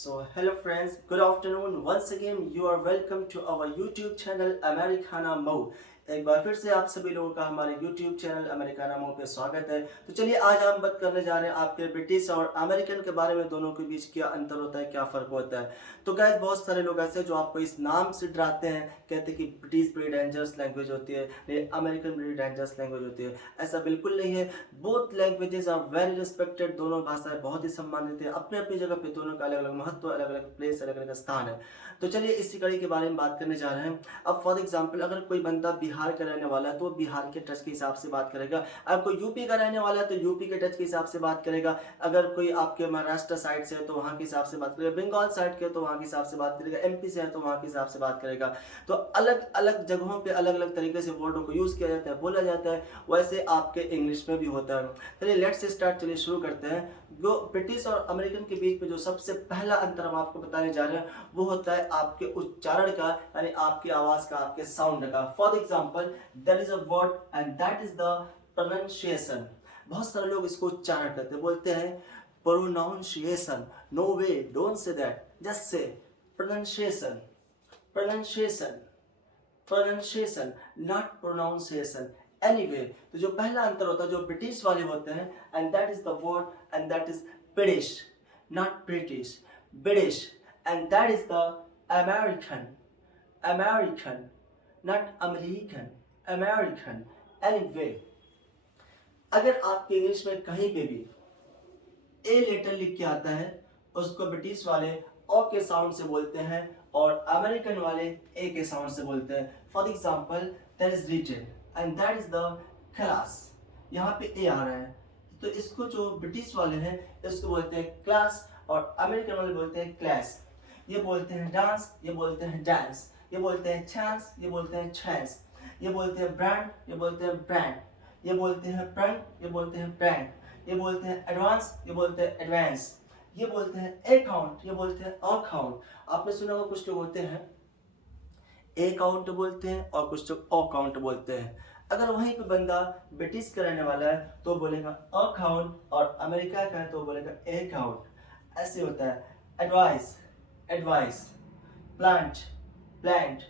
So hello friends, good afternoon. Once again you are welcome to our YouTube channel Americana Mo. एक बार फिर से आप सभी लोगों का हमारे YouTube चैनल अमेरिकाना मो पे स्वागत है। तो चलिए आज हम बात करने जा रहे हैं आपके ब्रिटिश और अमेरिकन के बारे में, दोनों के बीच क्या अंतर होता है, क्या फ़र्क होता है। तो गाइस बहुत सारे लोग ऐसे जो आपको इस नाम से डराते हैं, कहते हैं कि ब्रिटिश बड़ी डेंजरस लैंग्वेज होती है, नहीं अमेरिकन बड़ी डेंजरस लैंग्वेज होती है। ऐसा बिल्कुल नहीं है। Both languages are very respected. दोनों भाषाएं बहुत ही सम्मानित है अपने अपनी जगह पे। दोनों का अलग अलग महत्व, अलग अलग प्लेस, अलग अलग स्थान है। तो चलिए इसी कड़ी के बारे में बात करने जा रहे हैं। अब फॉर एग्जाम्पल अगर कोई बंदा बिहार का रहने वाला है तो बिहार के टच के हिसाब से बात करेगा। अगर कोई यूपी का रहने वाला है तो यूपी के टच के हिसाब से बात करेगा। अगर कोई आपके महाराष्ट्र साइड से है तो वहाँ के हिसाब से बात करेगा। बंगाल साइड के तो वहाँ के हिसाब से बात करेगा। एमपी से है तो वहाँ के हिसाब से बात करेगा। तो अलग अलग जगहों पे अलग अलग तरीके से वर्डों को यूज़ किया जाता है, बोला जाता है। वैसे आपके इंग्लिश में भी होता है। चलिए लेट्स स्टार्ट, चलिए शुरू करते हैं। जो ब्रिटिश और अमेरिकन के बीच में जो सबसे पहला अंतर हम आपको बताने जा रहे हैं वो होता है आपके उच्चारण का, यानी आपकी आवाज का, आपके साउंड का। For example there is a word and that is the pronunciation. बहुत सारे लोग इसको उच्चारण करते हैं, बोलते हैं pronunciation. No way, don't say that, just say pronunciation, pronunciation, pronunciation, not pronunciation. Anyway, तो जो पहला अंतर होता है जो ब्रिटिश वाले होते हैं, and that is the word and that is British, not British, British. And that is the American, American, not American, American. Anyway, अगर आपके इंग्लिश में कहीं पे भी ए लेटर लिख के आता है उसको ब्रिटिश वाले ओ के साउंड से बोलते हैं और अमेरिकन वाले ए के साउंड से बोलते हैं। For example that is written and that is the class. यहाँ पे ए आ रहा है तो इसको जो ब्रिटिश वाले हैं इसको बोलते हैं क्लास और अमेरिकन वाले बोलते हैं क्लास। ये बोलते हैं डांस, ये बोलते हैं डांस, ये बोलते हैं चांस, ये बोलते हैं चांस, ये बोलते हैं ब्रांड, ये बोलते हैं ब्रांड, ये बोलते हैं प्रैंक, ये बोलते हैं प्रैंक, ये बोलते हैं एडवांस, ये बोलते हैं एडवांस, ये बोलते हैं अकाउंट, ये बोलते हैं अकाउंट। आपने सुना होगा कुछ लोग होते हैं अकाउंट बोलते हैं और कुछ लोग अकाउंट बोलते हैं। अगर वहीं पे बंदा ब्रिटिश का रहने वाला है तो बोलेगा अकाउंट और अमेरिका का है तो बोलेगा अकाउंट। ऐसे होता है। Advice, advice, plant, plant,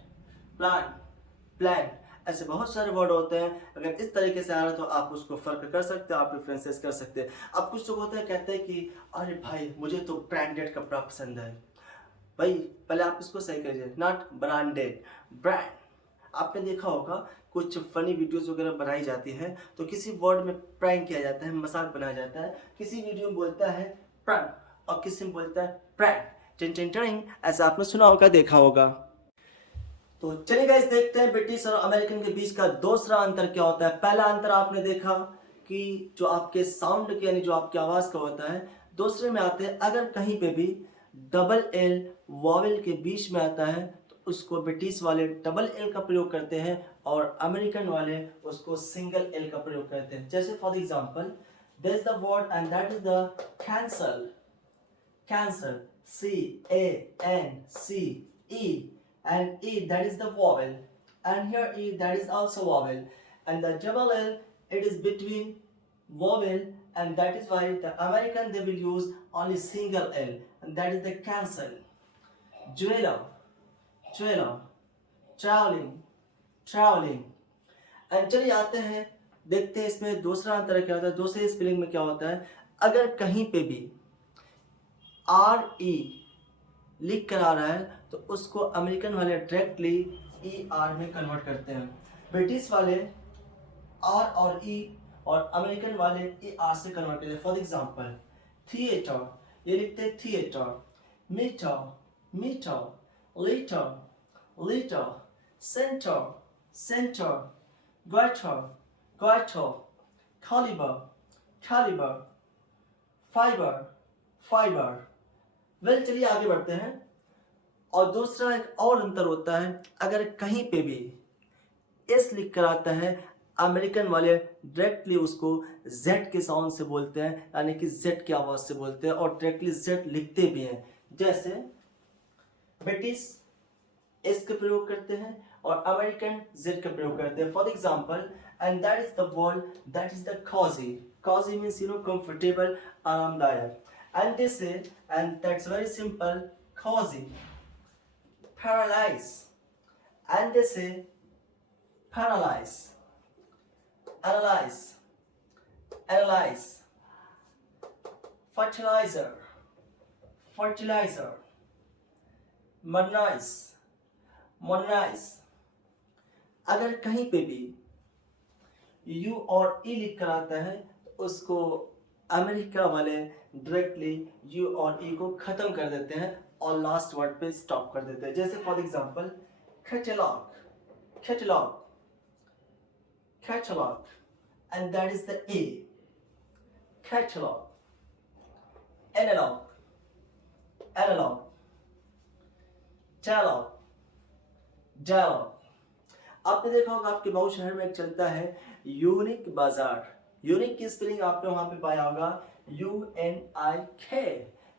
plant, plant. ऐसे बहुत सारे वर्ड होते हैं। अगर इस तरीके से आ रहा है तो आप उसको फर्क कर सकते हो, आप डिफ्रेंसेस कर सकते हैं। अब कुछ लोग होते हैं कहते हैं कि अरे भाई मुझे तो ब्रांडेड कपड़ा पसंद है। भाई पहले आप इसको सही करिए, नॉट ब्रांडेड, ब्रांड। आपने देखा होगा कुछ फनी वीडियोस वगैरह बनाई जाती हैं तो किसी वर्ड में प्रैंक किया जाता है, मजाक बनाया जाता है। किसी वीडियो में बोलता है प्रैंक और किसी में बोलता है प्रैंक, टिंग टिंग टिंग। ऐसा आपने सुना होगा, देखा होगा। तो चलिए गाइस देखते हैं ब्रिटिश और अमेरिकन के बीच का दूसरा अंतर क्या होता है। पहला अंतर आपने देखा कि जो आपके साउंड के, यानी जो आपकी आवाज़ का होता है। दूसरे में आते हैं अगर कहीं पे भी डबल एल वॉवेल के बीच में आता है तो उसको ब्रिटिश वाले डबल एल का प्रयोग करते हैं और अमेरिकन वाले उसको सिंगल एल का प्रयोग करते हैं। जैसे for example there is the word and that is the cancel, cancel, C A N C E, and E that is the vowel, and here E that is also vowel, and the double L it is between vowel, and that is why the American they will use only single L, and that is the cancel. Jeweler, jeweler, traveling, traveling। And चलिए आते हैं देखते हैं इसमें दूसरा अंतर क्या होता है। दूसरे स्पेलिंग में क्या होता है। अगर कहीं पे भी आर ई लिख कर आ रहा है तो उसको अमेरिकन वाले डायरेक्टली ई आर में कन्वर्ट करते हैं। ब्रिटिश वाले आर और ई और अमेरिकन वाले ई आर से कन्वर्ट करते हैं। फॉर एग्जांपल थिएटर, ये लिखते हैं theatre. Metre, metre, litre, litre, centre, centre, goitre, goitre, calibre, calibre, fibre, fibre. Well चलिए आगे बढ़ते हैं। और दूसरा एक और अंतर होता है अगर कहीं पे भी एस लिख कर आता है अमेरिकन वाले डायरेक्टली उसको जेड के साउंड से बोलते हैं, यानी कि जेड की आवाज से बोलते हैं और डायरेक्टली जेड लिखते भी हैं। जैसे ब्रिटिश एस का प्रयोग करते हैं और अमेरिकन जेड का प्रयोग करते हैं। For example and that is the word that is the cosy. Cosy means you know comfortable, आरामदायक। And they say, and that's very simple, causing, paralyze. And they say, paralyze, analyze, analyze, fertilizer, fertilizer, modernize, modernize. अगर कहीं पे भी you और ई लिख कर आता है तो उसको अमेरिका वाले डायरेक्टली यू और ई को खत्म कर देते हैं और लास्ट वर्ड पे स्टॉप कर देते हैं. जैसे for example catalogue, catalogue, catalogue, and that is the A. Catalogue, analogue, analogue, dialogue, dialogue. आपने देखा होगा आपके मऊ शहर में एक चलता है यूनिक बाजार. यूनिक की स्पेलिंग आपने वहां पे पाया होगा UNIK.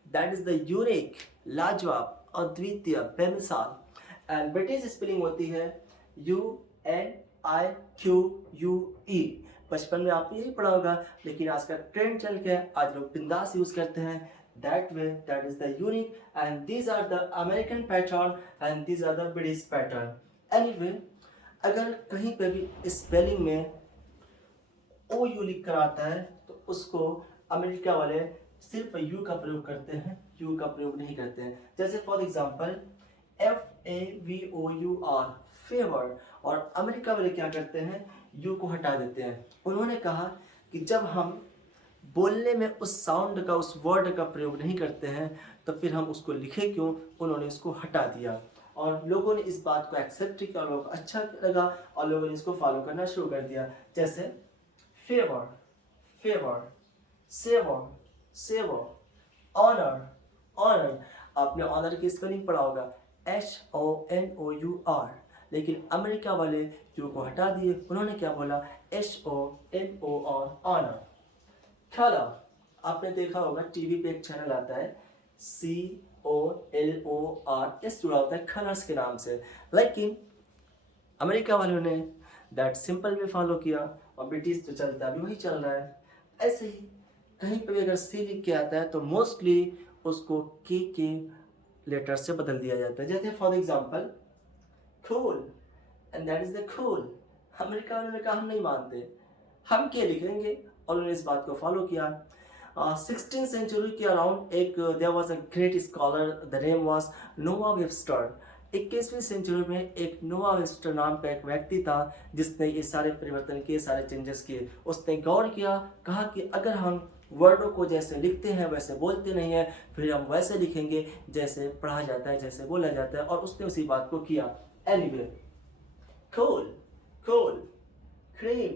That is the unique, लाजवाब, अद्वितीय, बेमिसाल. एंड ब्रिटिश स्पेलिंग होती है UNIQUE. बचपन में आपने यही पढ़ा होगा, लेकिन आज का ट्रेंड चल के आज लोग बिंदास यूज करते हैं. That way, that is the unique, and these are the American pattern, and these are the British pattern. Anyway, अगर कहीं पे भी स्पेलिंग में ओ यू लिख कर आता है तो उसको अमेरिका वाले सिर्फ यू का प्रयोग करते हैं, यू का प्रयोग नहीं करते हैं. जैसे फॉर एग्जांपल FAVOUR, फेवर, और अमेरिका वाले क्या करते हैं, यू को हटा देते हैं. उन्होंने कहा कि जब हम बोलने में उस साउंड का, उस वर्ड का प्रयोग नहीं करते हैं तो फिर हम उसको लिखे क्यों. उन्होंने इसको हटा दिया और लोगों ने इस बात को एक्सेप्ट किया, लोगों को अच्छा लगा और लोगों ने इसको फॉलो करना शुरू कर दिया. जैसे favour, favour, savour, savour, honour, honour. आपने ऑनर की स्पेलिंग पढ़ा होगा HONOUR, लेकिन अमेरिका वाले यू को हटा दिए. उन्होंने क्या बोला, SONOR, ऑनर. कलर, आपने देखा होगा टीवी पे एक चैनल आता है COLORS जुड़ा होता है कलर्स के नाम से. लेकिन अमेरिका वालों ने दैट सिंपल वे फॉलो किया और ब्रिटिश जो चलता है अभी वही चल रहा है. ऐसे ही कहीं पे भी अगर सी लिख के आता है तो मोस्टली उसको के लेटर से बदल दिया जाता है. जैसे for example cool, and that is the cool. America वालों ने कहा हम नहीं मानते, हम के लिखेंगे, और उन्होंने इस बात को फॉलो किया. 16th सेंचुरी के अराउंड एक there was a great scholar, the name was Noah Webster. 21वीं सेंचुरी में एक नोआ वेब्स्टर नाम का एक व्यक्ति था जिसने ये सारे परिवर्तन किए, सारे चेंजेस किए. उसने गौर किया, कहा कि अगर हम वर्डों को जैसे लिखते हैं वैसे बोलते नहीं है, फिर हम वैसे लिखेंगे जैसे पढ़ा जाता है, जैसे बोला जाता है, और उसने उसी बात को किया. Anyway, cool, cool, cream,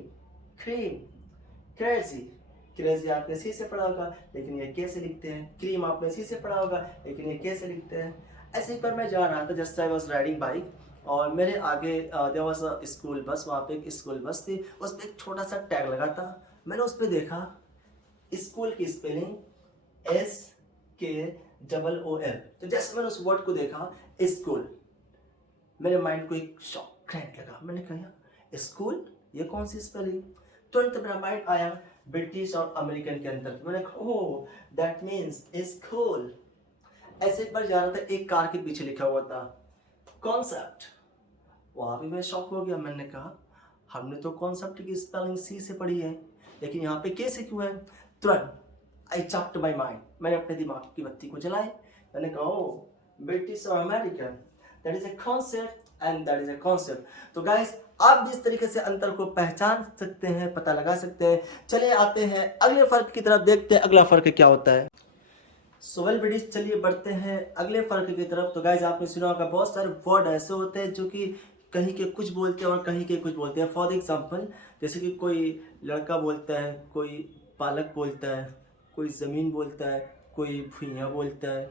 cream, crazy, crazy आपने सी से पढ़ा होगा लेकिन ये कैसे लिखते हैं. क्रीम आपने सी से पढ़ा होगा लेकिन ये कैसे लिखते हैं. ऐसे ही पर मैं जा रहा था, just I was riding bike, और मेरे आगे there was a school bus. वहाँ पे एक स्कूल बस थी, उस पर एक छोटा सा टैग लगा था. मैंने उस पर देखा स्कूल की स्पेलिंग SKOOL. तो जैसे मैंने उस वर्ड को देखा स्कूल, मेरे माइंड को एक शॉक करंट लगा. मैंने कहा स्कूल, ये कौन सी स्पेलिंग. तुरंत मेरा माइंड आया ब्रिटिश और अमेरिकन के अंदर. मैंने कहा ओह दैट मीन्स स्कूल. ऐसे एक बार जा रहा था, एक कार के पीछे लिखा हुआ था कॉन्सेप्ट. वहाँ भी मैं शॉक हो गया. मैंने कहा हमने तो कॉन्सेप्ट की स्पेलिंग सी से पढ़ी है लेकिन यहाँ पे कैसे क्यों है. तुरंत आई चॉक्ड माई माइंड, मैंने अपने दिमाग की बत्ती को जलाई. मैंने कहा ओह ब्रिटिश और American, that is a concept and that is a concept. तो गाइस आप भी इस तरीके से अंतर को पहचान सकते हैं, पता लगा सकते हैं. चलिए आते हैं अगले फर्क की तरफ, देखते हैं अगला फर्क क्या होता है. सो वेल ब्रिटिश, चलिए बढ़ते हैं अगले फर्क की तरफ. तो गाइस आपने सुना होगा बहुत सारे वर्ड ऐसे होते हैं जो कि कहीं के कुछ बोलते हैं और कहीं के कुछ बोलते हैं. फॉर एग्जांपल जैसे कि कोई लड़का बोलता है, कोई पालक बोलता है, कोई ज़मीन बोलता है, कोई भुइयाँ बोलता है,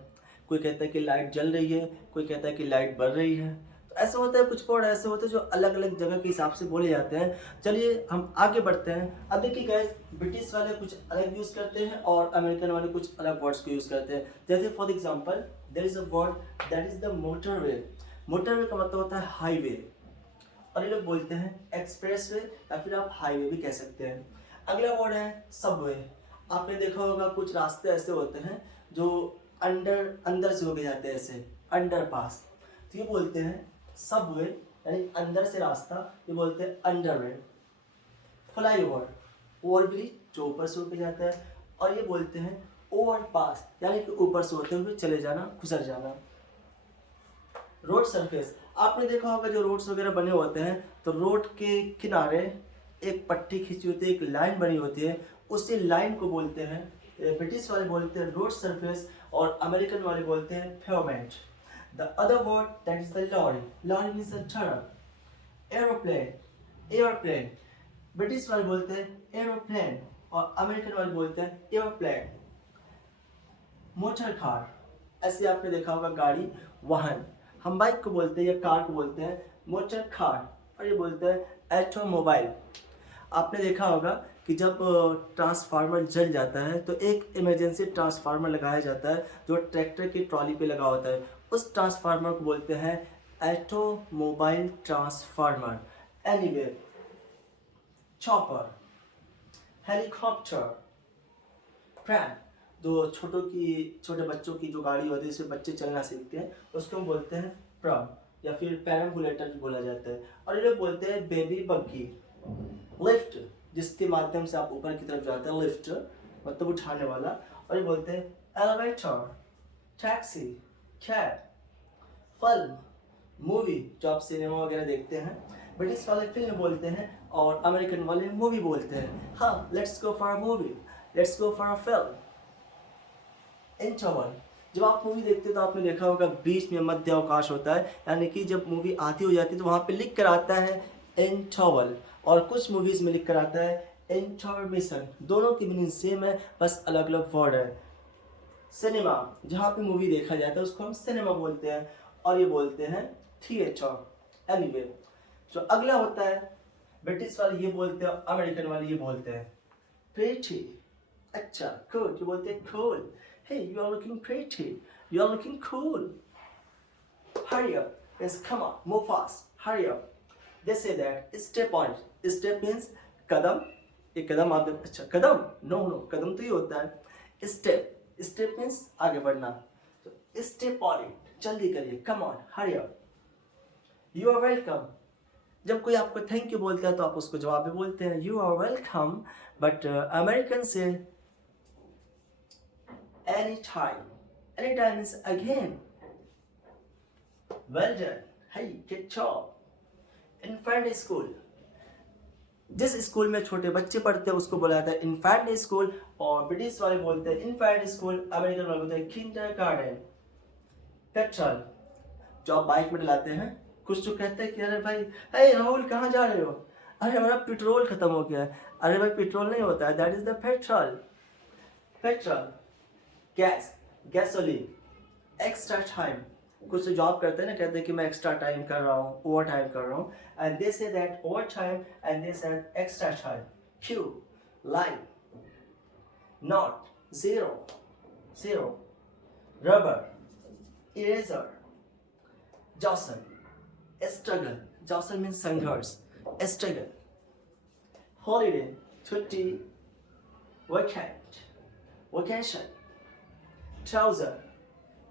कोई कहता है कि लाइट जल रही है, कोई कहता है कि लाइट बढ़ रही है. तो ऐसा होता है, कुछ वर्ड ऐसे होते हैं जो अलग अलग जगह के हिसाब से बोले जाते हैं. चलिए हम आगे बढ़ते हैं. अब देखिए गाइस, ब्रिटिश वाले कुछ अलग यूज़ करते हैं और अमेरिकन वाले कुछ अलग वर्ड्स को यूज़ करते हैं. जैसे for example there is a word that is the motorway. Motorway का मतलब होता है हाईवे, और ये लोग बोलते हैं एक्सप्रेसवे या फिर आप हाईवे भी कह सकते हैं. अगला वर्ड है सबवे. आपने देखा होगा कुछ रास्ते ऐसे होते हैं जो अंदर से होके जाते हैं, ऐसे अंडर पास, तो ये बोलते हैं सबवे, यानी अंदर से रास्ता, ये बोलते हैं अंडरवे। फ्लाई ओवरब्रिज जो ऊपर से होके जाता है, और ये बोलते हैं ओवर पास, यानी कि ऊपर से होते हुए चले जाना, गुजर जाना। रोड सरफेस, आपने देखा होगा जो रोड्स वगैरह बने होते हैं, तो रोड के किनारे एक पट्टी खींची होती है, एक लाइन बनी होती है, उसी लाइन को बोलते हैं, ब्रिटिश वाले बोलते हैं रोड सरफेस, और अमेरिकन वाले बोलते हैं pavement. The other word that is the lorry, lorry means a truck. Airplane, British वाले बोलते हैं एरोप्लेन, और अमेरिकन वाले बोलते हैं एयरप्लेन। मोटर कार, ऐसे आपने देखा होगा गाड़ी, वाहन, हम बाइक को बोलते हैं या कार को बोलते हैं मोटर कार, और ये बोलते हैं ऑटोमोबाइल। आपने देखा होगा कि जब ट्रांसफार्मर जल जाता है तो एक इमरजेंसी ट्रांसफार्मर लगाया जाता है जो ट्रैक्टर की ट्रॉली पे लगा होता है, उस ट्रांसफार्मर को बोलते हैं automobile transformer. Anyway, chopper, helicopter, pram, जो छोटे बच्चों की जो गाड़ी होती है जिसमें बच्चे चलना सीखते हैं, उसको हम बोलते हैं प्रम, या फिर पैराम्बुलेटर भी बोला जाता है। और ये लोग बोलते हैं बेबी बग्गी। लिफ्ट, जिसके माध्यम से आप ऊपर की तरफ जाते हैं, लिफ्ट मतलब उठाने वाला, और ये बोलते हैं elevator. Taxi, cab, film, movie, जो आप सिनेमा वगैरह देखते हैं, ब्रिटिश वाले फिल्म बोलते हैं और अमेरिकन वाले मूवी बोलते हैं। हाँ, let's go for a movie, let's go for a film. Interval, जब आप मूवी देखते हो तो आपने देखा होगा बीच में मध्य अवकाश होता है, यानी कि जब मूवी आधी हो जाती है तो वहाँ पे लिख कर आता है इंटरवल, और कुछ मूवीज में लिख कर आता है इंटरमिशन। दोनों की मीनिंग सेम है, बस अलग अलग वर्ड है। सिनेमा, जहाँ पे मूवी देखा जाता है उसको हम सिनेमा बोलते हैं, और ये बोलते हैं थिएटर। एनीवे, जो अगला होता है, ब्रिटिश वाले ये बोलते हैं, अमेरिकन वाले ये बोलते हैं प्रेटी। अच्छा, गुड, ये बोलते हैं cool. Hey, you are looking pretty. You are looking cool. Hurry up. Yes, come on, move fast. Hurry up. They say that step on it. Step means कदम, एक कदम आप, अच्छा कदम, नो नो, कदम तो ये होता है। स्टेप, स्टेप मीन्स आगे बढ़ना, तो स्टेप ऑन इट, जल्दी करिए, come on, hurry up. You are welcome, जब कोई आपको थैंक यू बोलता है तो आप उसको जवाब में बोलते हैं you are welcome, but American से anytime. Anytime is again. Well done. Hey, good job. Infant school. जिस स्कूल में छोटे बच्चे पढ़ते हैं उसको बोला जाता है इन्फेंट स्कूल, और ब्रिटिश वाले बोलते हैं इन्फेंट स्कूल, अमेरिकन वाले बोलते हैं किंडरगार्टन। पेट्रोल, जो आप बाइक में डलाते हैं, कुछ तो कहते हैं कि अरे भाई, हे राहुल कहाँ जा रहे हो, अरे हमारा पेट्रोल खत्म हो गया है। अरे भाई, पेट्रोल नहीं होता है, that is the petrol. Petrol. Gas, gasoline. Extra time, कुछ जॉब करते हैं ना, कहते हैं कि मैं एक्स्ट्रा टाइम कर रहा हूँ, ओवर टाइम कर रहा हूँ, and they say that overtime, and they say extra time. Queue, line, nought, zero, rubber, eraser, jostle, struggle, jostle means संघर्ष, स्ट्रगल। हॉलीडे, छुट्टी, vacation, trouser,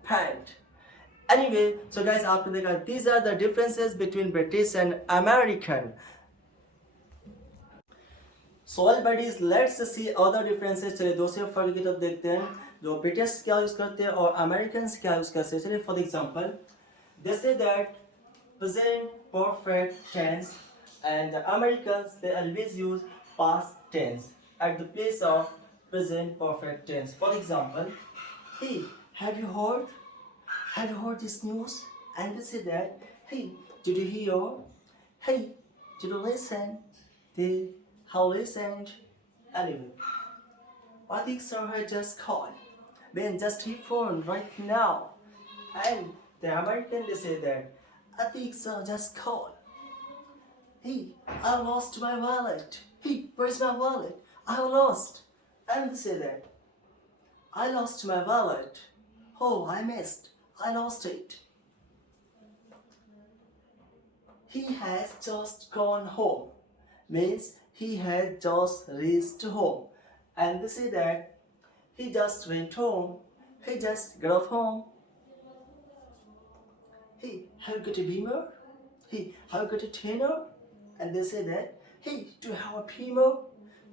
pant. Anyway, so guys, आपने देखा these are the differences between British and American. So well buddies, let's see other differences. चलिए दूसरे फर्क की तरफ देखते हैं, जो ब्रिटिश क्या यूज करते हैं और अमेरिकन क्या यूज करते हैं। चलिए for example, they say that present perfect tense, and the Americans they always use past tense at the place of present perfect tense. For example, hey, have you heard? Have you heard this news? And they say that, hey, did you hear? Hey, did you listen? They have listened. Anyway, Atik sir had just called. Man, just hit phone right now. And the American they say that, Atik sir just called. Hey, I lost my wallet. Hey, where's my wallet? I lost. And they say that, I lost my wallet. Oh, I missed. I lost it. He has just gone home. Means he has just reached home. And they say that he just went home. Hey, just get off home. Hey, have you got a beamer? Hey, have you got a trainer? And they say that, hey, do you have a beamer?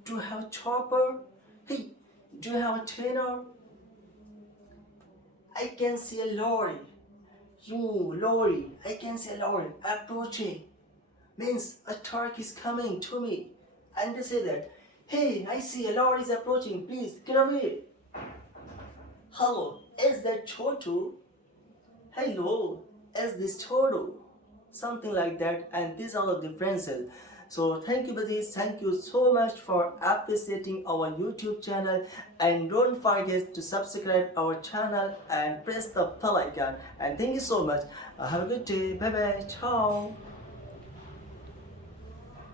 Do you have a chopper? Hey, do you have a trainer? I can see a lorry. You, lorry, I can see a lorry approaching. Means a truck is coming to me. And they say that, hey, I see a lorry is approaching, please get away. Hello, is that Chotu? Hello, is this Chotu? Something like that, and these are the differences. So thank you buddies, thank you so much for appreciating our YouTube channel, and don't forget to subscribe our channel and press the bell icon, and thank you so much. Have a good day. Bye bye. Ciao.